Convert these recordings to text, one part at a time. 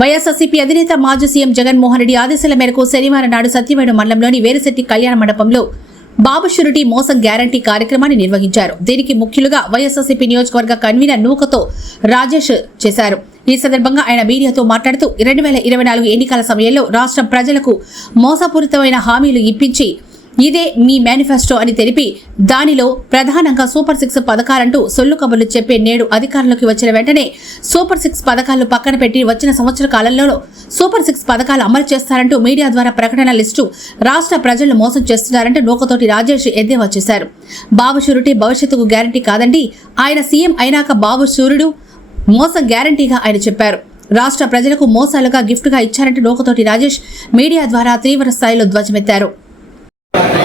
వైఎస్ఆర్సీపీ అధినేత మాజీ సీఎం జగన్మోహన్ రెడ్డి ఆదేశాల మేరకు శనివారం నాడు సత్యవేడు మండలంలోని వేరుశెట్టి కళ్యాణ మండపంలో బాబు షూరిటీ మోసం గ్యారంటీ కార్యక్రమాన్ని నిర్వహించారు. దీనికి ముఖ్యులుగా వైఎస్ఆర్సీపీ నియోజకవర్గ కన్వీనర్ నూకతో రాజేష్ చేశారు. ఈ సందర్భంగా ఆయన మీడియాతో మాట్లాడుతూ 2024 ఎన్నికల సమయంలో రాష్ట్ర ప్రజలకు మోసపూరితమైన హామీలు ఇప్పించి ఇదే మీ మేనిఫెస్టో అని తెలిపి దానిలో ప్రధానంగా సూపర్ 6 పథకాలంటూ సొల్లు కబుర్లు చెప్పే నేడు అధికారంలోకి వచ్చిన వెంటనే సూపర్ 6 పథకాలను పక్కన పెట్టి వచ్చిన సంవత్సర కాలంలో సూపర్ 6 పథకాలు అమలు చేస్తారంటూ మీడియా ద్వారా ప్రకటన లిస్టు రాష్ట్ర ప్రజలను మోసం చేస్తున్నారంటూ నూకతోటి రాజేష్ ఎద్దేవా చేశారు. బాబు షూరిటీ భవిష్యత్తుకు గ్యారంటీ కాదండి, ఆయన సీఎం అయినాక బాబు షూరుడు మోసం గ్యారంటీగా ఆయన చెప్పారు. రాష్ట్ర ప్రజలకు మోసాలుగా గిఫ్ట్గా ఇచ్చారంటూ నూకతోటి రాజేష్ మీడియా ద్వారా తీవ్ర స్థాయిలో ధ్వజమెత్తారు.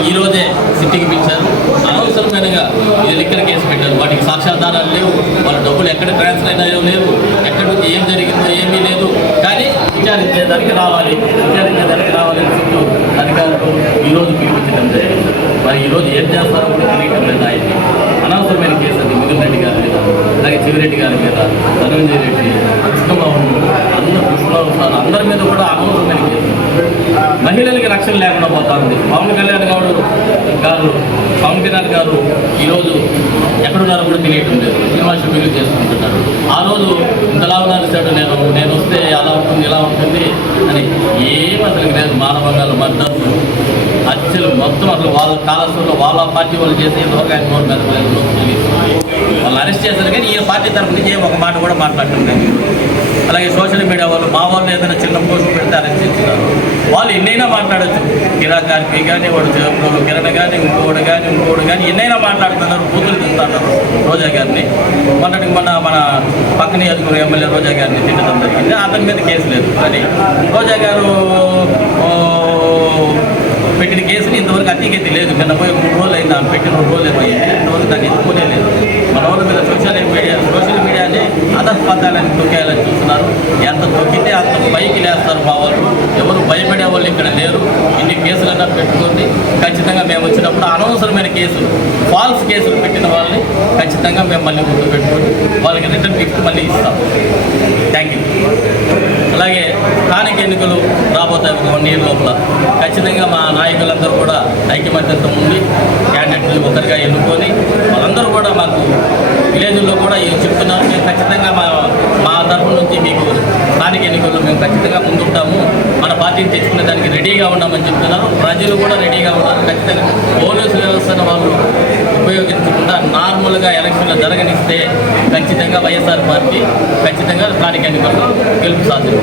ఈ రోజే సిట్టింగ్ పిలిచారు. అనవసరమైనగా లిక్కర్ కేసు పెట్టారు. వాటికి సాక్ష్యాధారాలు లేవు, వాళ్ళ డబ్బులు ఎక్కడ ట్రాన్స్ఫర్ అయినాయో లేవు, ఎక్కడి నుంచి ఏం జరిగిందో ఏమీ లేదు. కానీ విచారించేదానికి రావాలి చుట్టూ అధికారులు ఈరోజు పిలిపించడం జరిగింది. మరి ఈరోజు ఏం చేస్తారో కూడా తెలియటం లేదు. ఆయన్ని అనవసరమైన కేసు అది మిగిలిన రెడ్డి గారి మీద, అలాగే చివరెడ్డి గారి మీద, ధనంజయ రెడ్డి, కృష్ణబాబు అందరి మీద కూడా అనవసరమైన కేసు. మహిళలకి రక్షణ లేకుండా పోతా ఉంది. పవన్ కళ్యాణ్ గారు ఈరోజు ఎక్కడున్నారో కూడా తెలియటం లేదు. సినిమా షూటింగ్లు చేసుకుంటున్నారు. ఆ రోజు ఇంతలా ఉన్నాడు, నేను వస్తే అలా ఉంటుంది ఇలా ఉంటుంది అని ఏం అసలు లేదు. మానవంగాలు మద్దతు హత్యలు మొత్తం అసలు వాళ్ళ కాలస్లో వాళ్ళ పార్టీ వాళ్ళు చేసి ఇంతవరకు ఆయన నోరు మెదపలేదు. వాళ్ళు అరెస్ట్ చేశారు కానీ ఈయన పార్టీ తరఫు నుంచి ఒక మాట కూడా మాట్లాడుతుంది. అలాగే సోషల్ మీడియా వాళ్ళు మా వాళ్ళు ఏదైనా చిన్న పోస్ట్ పెడితే అరెస్ట్ చేస్తున్నారు. వాళ్ళు ఎన్నైనా మాట్లాడచ్చు. కిరాకార్కి కానీ వాడు కిరణ్ కానీ ఇంకోడు కానీ ఎన్నైనా మాట్లాడుతున్నారు. బూతులు తింటున్నారు రోజా గారిని. మన పక్కన ఎదుగురు ఎమ్మెల్యే రోజా గారిని తిట్టడం జరిగింది. అతని మీద కేసు లేదు. కానీ రోజా గారు పెట్టిన కేసుని ఇంతవరకు అతిగతి లేదు. నిన్న పోయి 3 రోజులు అయింది. ఆమె పెట్టిన 2 రోజులు ఏమైంది. 2 రోజులు దాన్ని ఎత్తుకోలే లేదు. మన వాళ్ళ మీద సోషల్ మీడియాని అధస్పతాలని తొక్కేయాలని చూస్తున్నారు. ఎంత తొక్కితే అంత పైకి లేస్తారు మా వాళ్ళు. ఎవరు భయపడే వాళ్ళు ఇక్కడ లేరు. ఇన్ని కేసులన్నా పెట్టుకొని ఖచ్చితంగా మేము వచ్చినప్పుడు అనవసరమైన కేసులు, ఫాల్స్ కేసులు పెట్టిన వాళ్ళని ఖచ్చితంగా మేము మళ్ళీ గుర్తు పెట్టుకొని వాళ్ళకి రిటర్న్ గిఫ్ట్ మళ్ళీ ఇస్తాం. Thank you. అలాగే స్థానిక ఎన్నికలు రాబోతాయి ఒక 1 ఇయర్ లోపల. ఖచ్చితంగా మా నాయకులందరూ కూడా ఐక్యమత్యంతో ఉండి క్యాండిడేట్లు ఒకరిగా ఎన్నుకొని వాళ్ళందరూ కూడా మాకు విలేజ్లో కూడా చెప్తున్నారు. మేము ఖచ్చితంగా మా తరఫు నుంచి మీకు స్థానిక ఎన్నికల్లో మేము ఖచ్చితంగా ముందుంటాము, మన పార్టీని తెచ్చుకునే దానికి రెడీగా ఉన్నామని చెప్తున్నారు. ప్రజలు కూడా రెడీగా ఉన్నారు. ఖచ్చితంగా పోలీసు వ్యవస్థను వాళ్ళు ఉపయోగించకుండా నార్మల్గా ఎలక్షన్లు జరగనిస్తే ఖచ్చితంగా వైఎస్ఆర్ పార్టీ ఖచ్చితంగా స్థానిక ఎన్నికల్లో గెలుపు సాధ్యం.